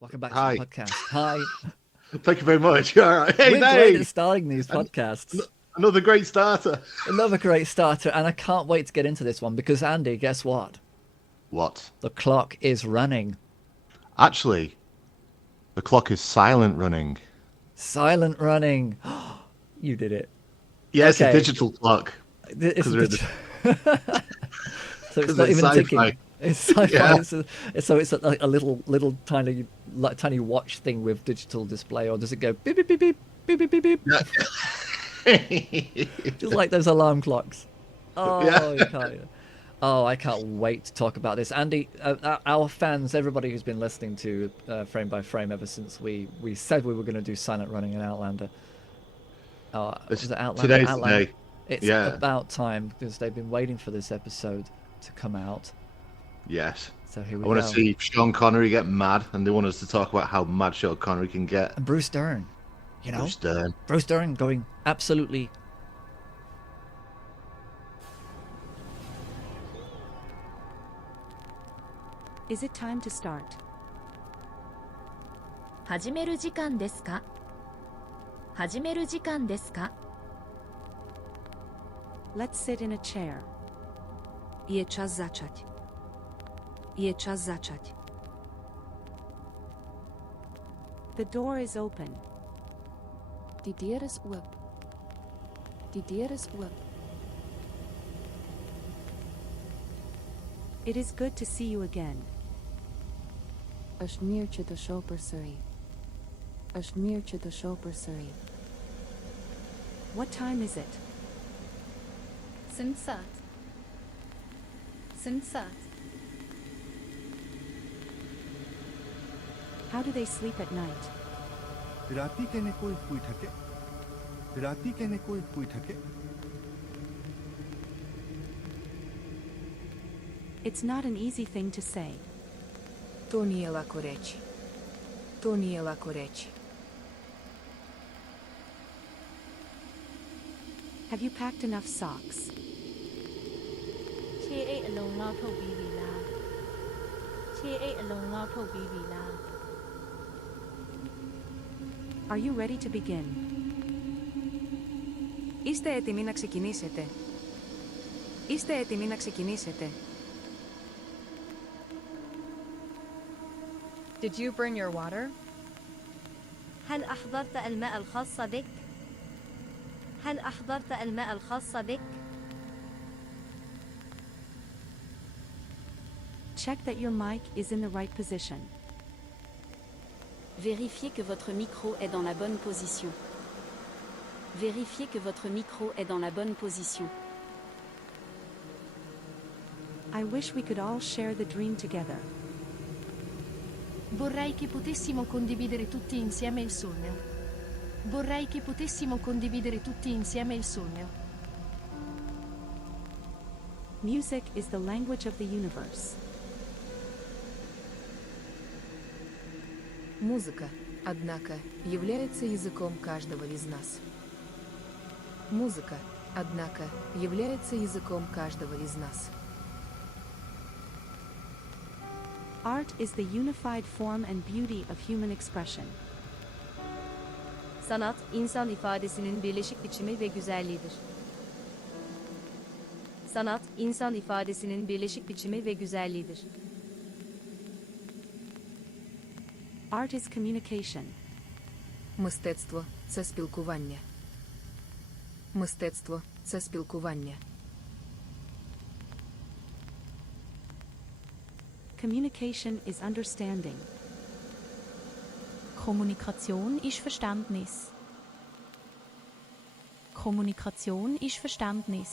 Welcome back to Hi. the podcast. Hi. Thank you very much. All right. Hey, We're great at starting these podcasts. Another great starter. Another great starter, and I can't wait to get into this one because, Andy, guess what? What? The clock is running. Actually, the clock is silent running. Silent running. You did it. Yeah, it's a Okay. digital clock. It's we're so it's 'cause not it's even sci-fi. ticking. It's sci-fi. Yeah. So it's a little tiny watch thing with digital display, or does it go beep beep beep beep beep beep beep beep? Just like those alarm clocks. Oh, Yeah. you can't. Oh, I can't wait to talk about this. Andy, our fans, everybody who's been listening to Frame by Frame ever since we said we were going to do Silent Running in Outlander. Was it Outlander? Today's Outlander. the day. It's Yeah. about time because they've been waiting for this episode to come out. Yes. So here we I go. want to see Sean Connery get mad, and they want us to talk about how mad Sean Connery can get. And Bruce Dern, you know? Bruce Dern. Going absolutely... Is it time to start? 始める時間ですか?始める時間ですか? Let's sit in a chair. Je čas začať. Je čas začať. The door is open. Die deur is oop. Die deur is oop. It is good to see you again. Është mirë që të shoh përsëri. Është mirë që të shoh përsëri. What time is it? Sensat. Sensat. How do they sleep at night? राती केने कोई हुई ठके राती केने कोई हुई ठके It's not an easy thing to say. To nije lako reći. To nije lako reći. Have you packed enough socks? ခြေအိတ်အလုံးလောက်ထုတ်ပြီးပြီလား? ခြေအိတ်အလုံးလောက်ထုတ်ပြီးပြီလား? Are you ready to begin? Είστε έτοιμοι να ξεκινήσετε. Είστε έτοιμοι να ξεκινήσετε. Did you bring your water? هل أحضرت الماء الخاص بك? هل أحضرت الماء الخاص بك? Check that your mic is in the right position. Vérifiez que votre micro est dans la bonne position. Vérifiez que votre micro est dans la bonne position. I wish we could all share the dream together. Vorrei che potessimo condividere tutti insieme il sogno. Vorrei che potessimo condividere tutti insieme il sogno. Music is the language of the universe. Музыка, однако, является языком каждого из нас. Музыка, однако, является языком каждого из нас. Art is the unified form and beauty of human expression. Sanat, insan ifadesinin birleşik biçimi ve güzelliğidir. Sanat, insan ifadesinin birleşik biçimi ve güzelliğidir. Art is communication. Мистецтво – це спілкування. Мистецтво – це спілкування. Communication is understanding. Kommunikation ist Verständnis. Kommunikation ist Verständnis.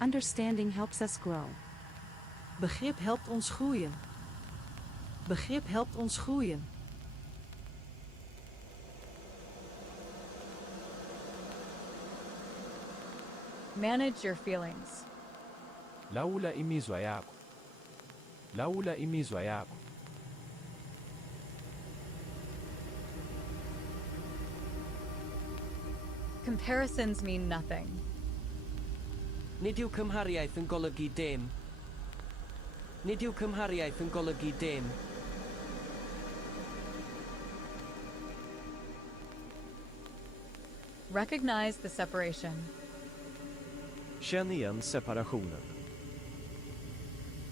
Understanding helps us grow. Begrip helpt ons groeien. Begrip helpt ons groeien. Manage your feelings. Lawula imizwa yakho. Lawula imizwa yakho. Comparisons mean nothing. Nid yw cymhariaeth yn golygu dim. Nid yw cymhariaeth yn golygu dim. Recognize the separation. Känn igen separationen.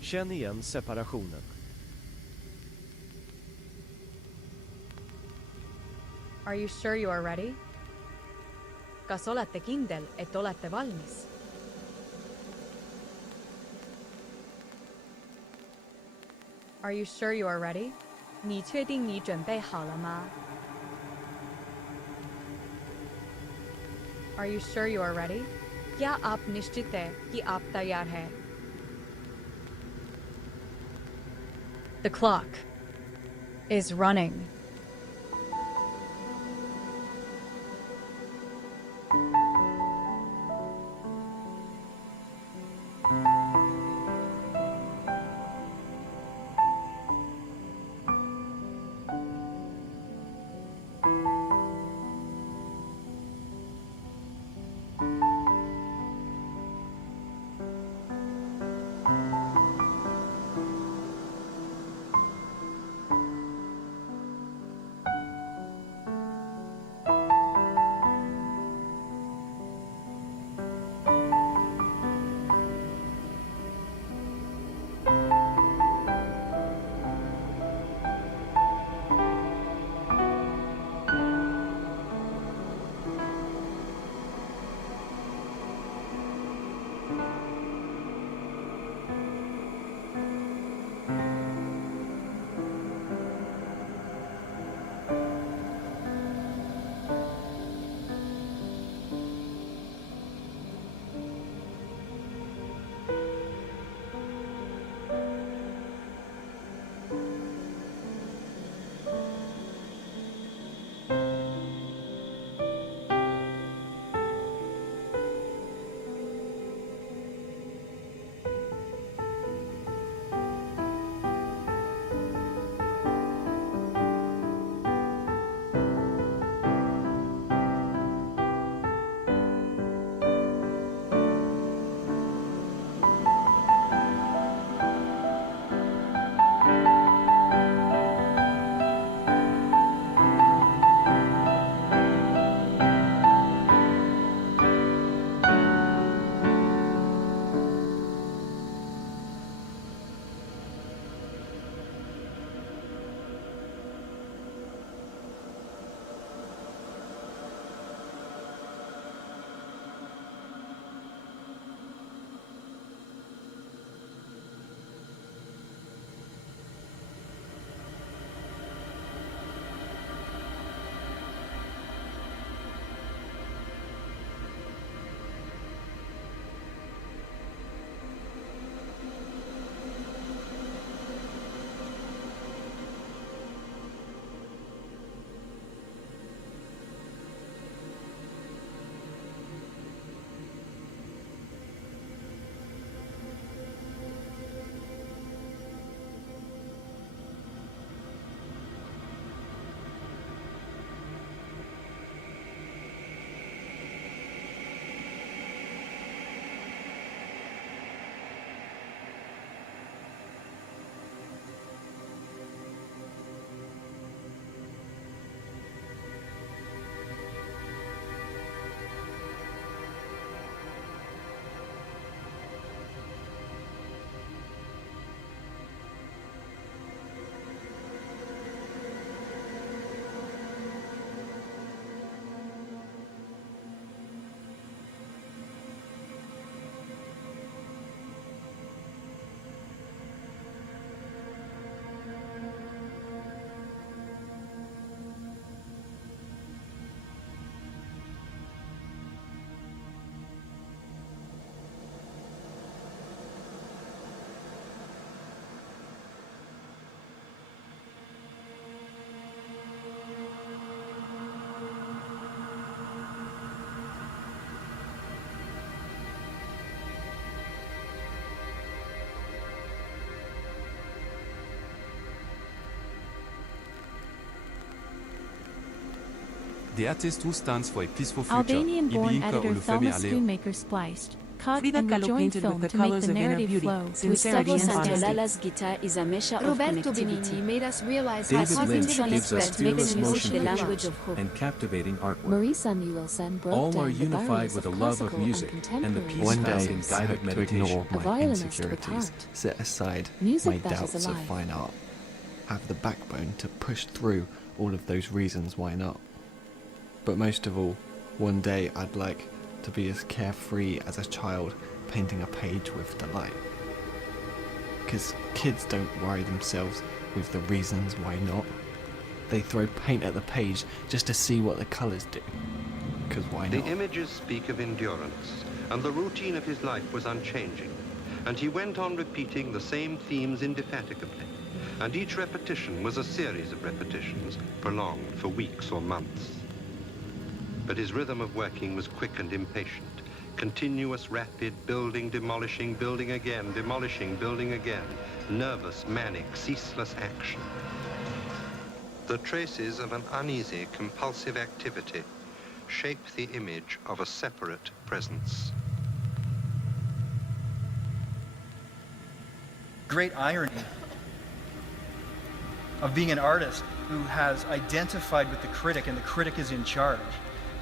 Känn igen separationen. Are you sure you are ready? Kas olete kindel, et olete valmis? Are you sure you are ready? 你确定你准备好了吗? Are you sure you are ready? क्या आप निश्चित हैं कि आप तैयार हैं? The clock is running. The artist who stands for a peaceful future, Albanian-born Ibinka editor Olufemi Thomas Aleo. Schoonmaker spliced, cut Frida and Kahlo rejoin painted film with the to make colors the of inner narrative beauty, flow, sincerity and Gustavo honesty. Santolala's guitar is a measure of Roberto connectivity. Benigni made us realize David how Lynch positive gives us that makes fearless music motion the language pictures of hope. and captivating artwork. Marie Samuelson broke All down are the unified barriers with a of love of classical music and the contemporary peace One found day, in I guided hope to meditation. ignore A my violinist with insecurities, heart. set aside Music my that is doubts of alive. fine art, have the backbone to push through all of those reasons why not. But most of all, one day I'd like to be as carefree as a child painting a page with delight. Because kids don't worry themselves with the reasons why not. They throw paint at the page just to see what the colours do. Because why not? The images speak of endurance, and the routine of his life was unchanging. And he went on repeating the same themes indefatigably. And each repetition was a series of repetitions, prolonged for weeks or months. But his rhythm of working was quick and impatient. Continuous, rapid, building, demolishing, building again, demolishing, building again. Nervous, manic, ceaseless action. The traces of an uneasy, compulsive activity shape the image of a separate presence. Great irony of being an artist who has identified with the critic and the critic is in charge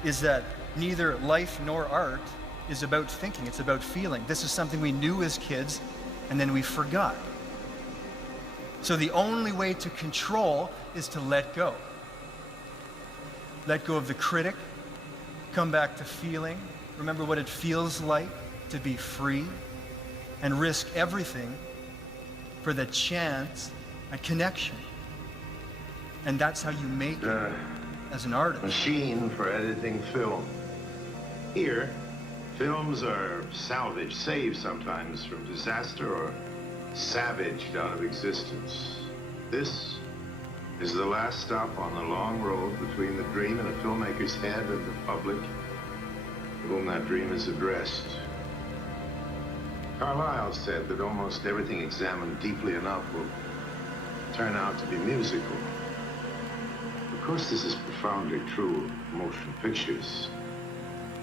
is that neither life nor art is about thinking, it's about feeling. This is something we knew as kids and then we forgot. So the only way to control is to let go. Let go of the critic, come back to feeling, remember what it feels like to be free, and risk everything for the chance at connection. And that's how you make it as an artist. Machine for editing film. Here, films are salvaged, saved sometimes from disaster or savaged out of existence. This is the last stop on the long road between the dream in a filmmaker's head and the public to whom that dream is addressed. Carlyle said that almost everything examined deeply enough will turn out to be musical. Of course, this is profoundly true of motion pictures.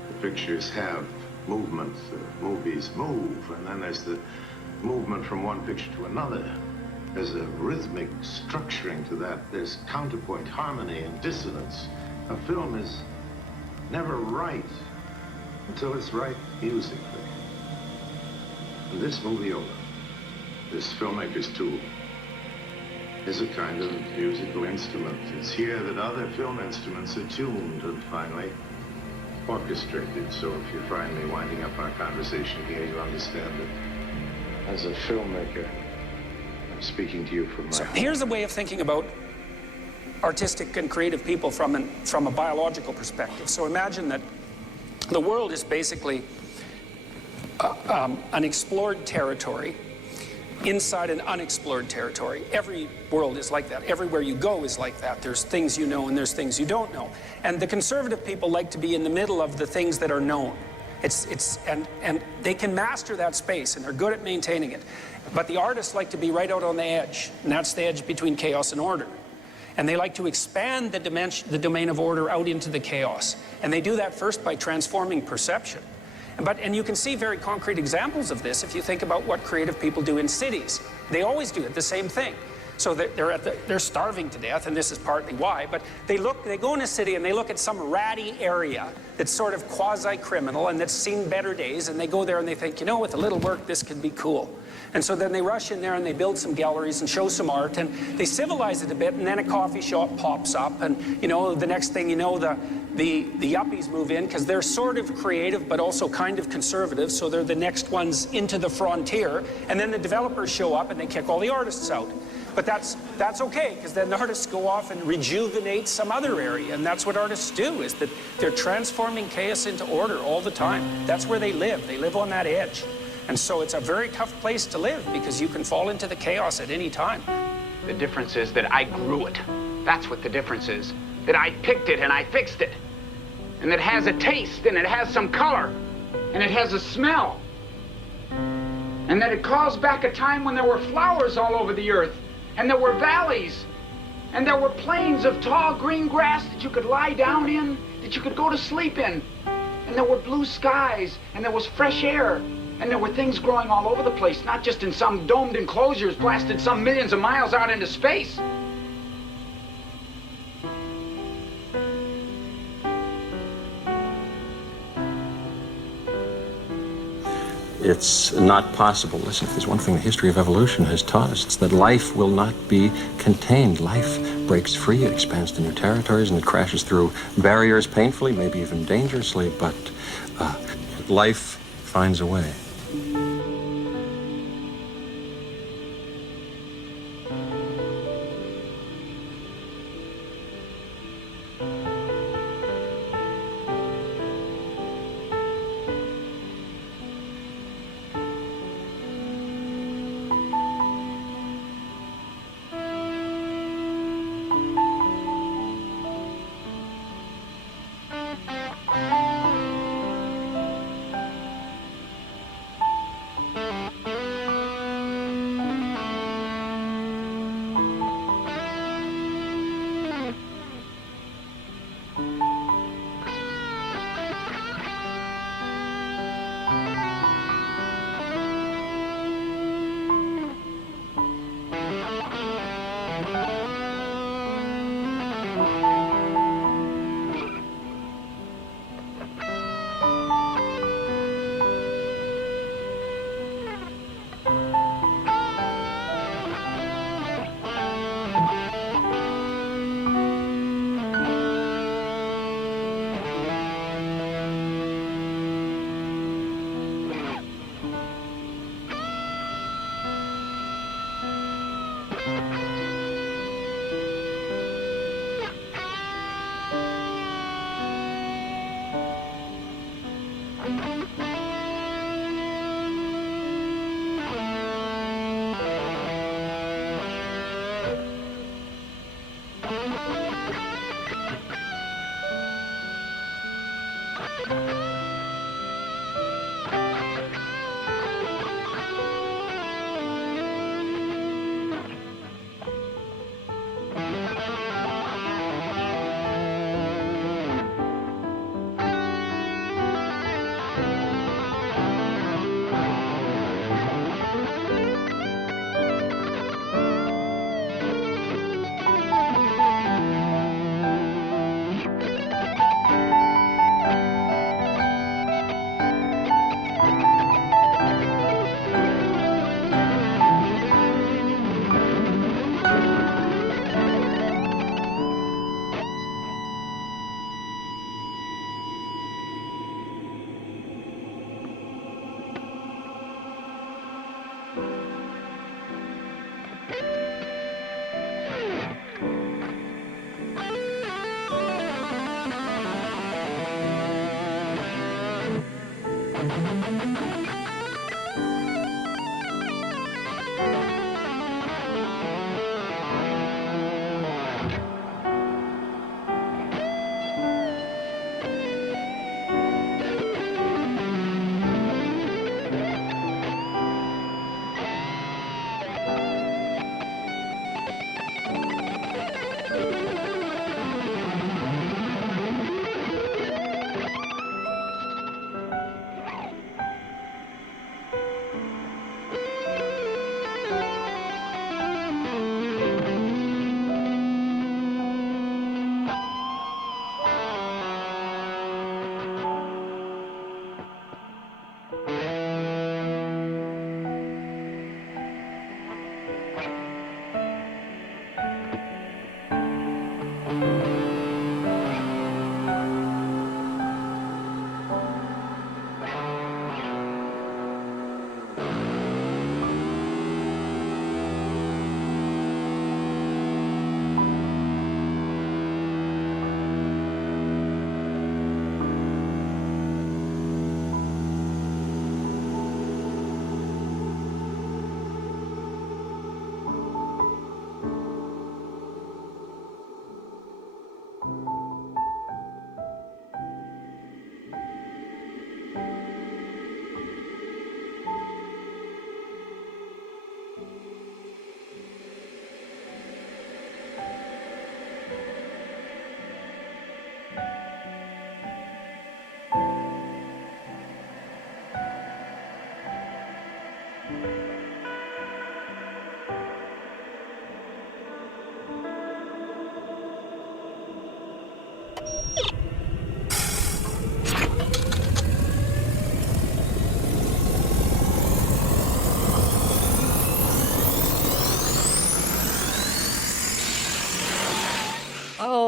The pictures have movement, the movies move, and then there's the movement from one picture to another. There's a rhythmic structuring to that. There's counterpoint, harmony, and dissonance. A film is never right until it's right musically. And this moviola, this filmmaker's tool, is a kind of musical instrument. It's here that other film instruments are tuned and finally orchestrated. So if you find me winding up our conversation here, you understand that as a filmmaker, I'm speaking to you from my heart. Here's a way of thinking about artistic and creative people from a biological perspective. So imagine that the world is basically an explored territory inside an unexplored territory. Every world is like that. Everywhere you go is like that. There's things you know and there's things you don't know. And the conservative people like to be in the middle of the things that are known. And they can master that space and they're good at maintaining it. But the artists like to be right out on the edge, and that's the edge between chaos and order. And they like to expand the domain of order out into the chaos. And they do that first by transforming perception. And you can see very concrete examples of this if you think about what creative people do in cities. They always do it, the same thing. So they're starving to death, and this is partly why, but they go in a city and they look at some ratty area that's sort of quasi-criminal and that's seen better days, and they go there and they think, you know, with a little work, this could be cool. And so then they rush in there and they build some galleries and show some art, and they civilize it a bit, and then a coffee shop pops up, and, you know, the next thing you know, the yuppies move in because they're sort of creative but also kind of conservative, so they're the next ones into the frontier, and then the developers show up and they kick all the artists out. But that's okay, because then the artists go off and rejuvenate some other area, and that's what artists do, is that they're transforming chaos into order all the time. That's where they live. They live on that edge. And so it's a very tough place to live, because you can fall into the chaos at any time. The difference is that I grew it. That's what the difference is. That I picked it and I fixed it. And it has a taste, and it has some color, and it has a smell. And that it calls back a time when there were flowers all over the earth, and there were valleys, and there were plains of tall green grass that you could lie down in, that you could go to sleep in. And there were blue skies, and there was fresh air, and there were things growing all over the place, not just in some domed enclosures blasted some millions of miles out into space. It's not possible. Listen, if there's one thing the history of evolution has taught us, it's that life will not be contained. Life breaks free, it expands to new territories, and it crashes through barriers painfully, maybe even dangerously, but life finds a way.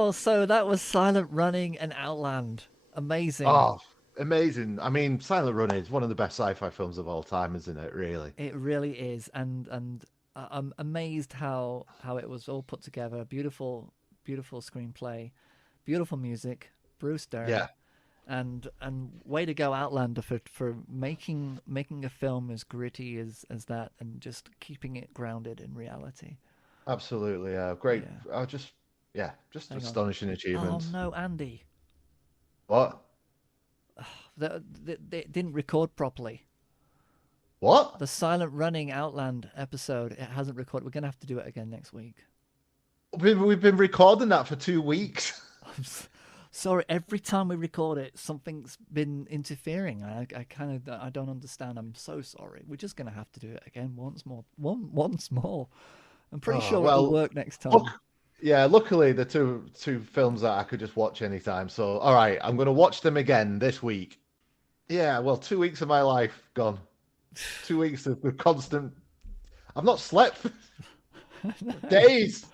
Oh, so that was Silent Running and Outland. Amazing. Oh, amazing. I mean, Silent Running is one of the best sci-fi films of all time, isn't it, really? It really is. And I'm amazed how it was all put together. Beautiful screenplay, beautiful music, Bruce Dern. Yeah. And way to go, Outlander, for making a film as gritty as that, and just keeping it grounded in reality. Absolutely, great. Yeah. Just Hang on. astonishing achievement. Oh no, Andy! What? They didn't record properly. What? The Silent Running Outland episode, it hasn't recorded. We're gonna have to do it again next week. We've been recording that for 2 weeks. Sorry, every time we record it, something's been interfering. I don't understand. I'm so sorry. We're just gonna have to do it again once more. Once more. I'm pretty sure it'll work next time. Luckily the two films that I could just watch anytime. So all right, I'm gonna watch them again this week. Yeah, well, 2 weeks of my life gone. 2 weeks of constant. I've not slept for days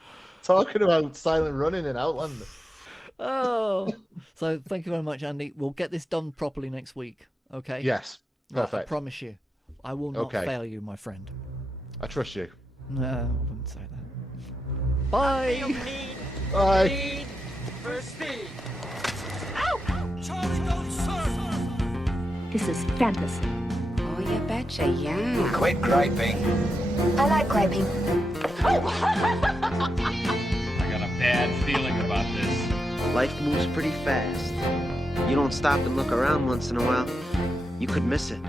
talking about Silent Running and Outland. Oh, so thank you very much, Andy. We'll get this done properly next week. Okay. Yes. Perfect. I promise you, I will not fail you, my friend. I trust you. No, I wouldn't say that. Bye. Bye. This is fantasy. Oh, you betcha, yeah. Quit griping. I like griping. I got a bad feeling about this. Life moves pretty fast. You don't stop and look around once in a while, you could miss it.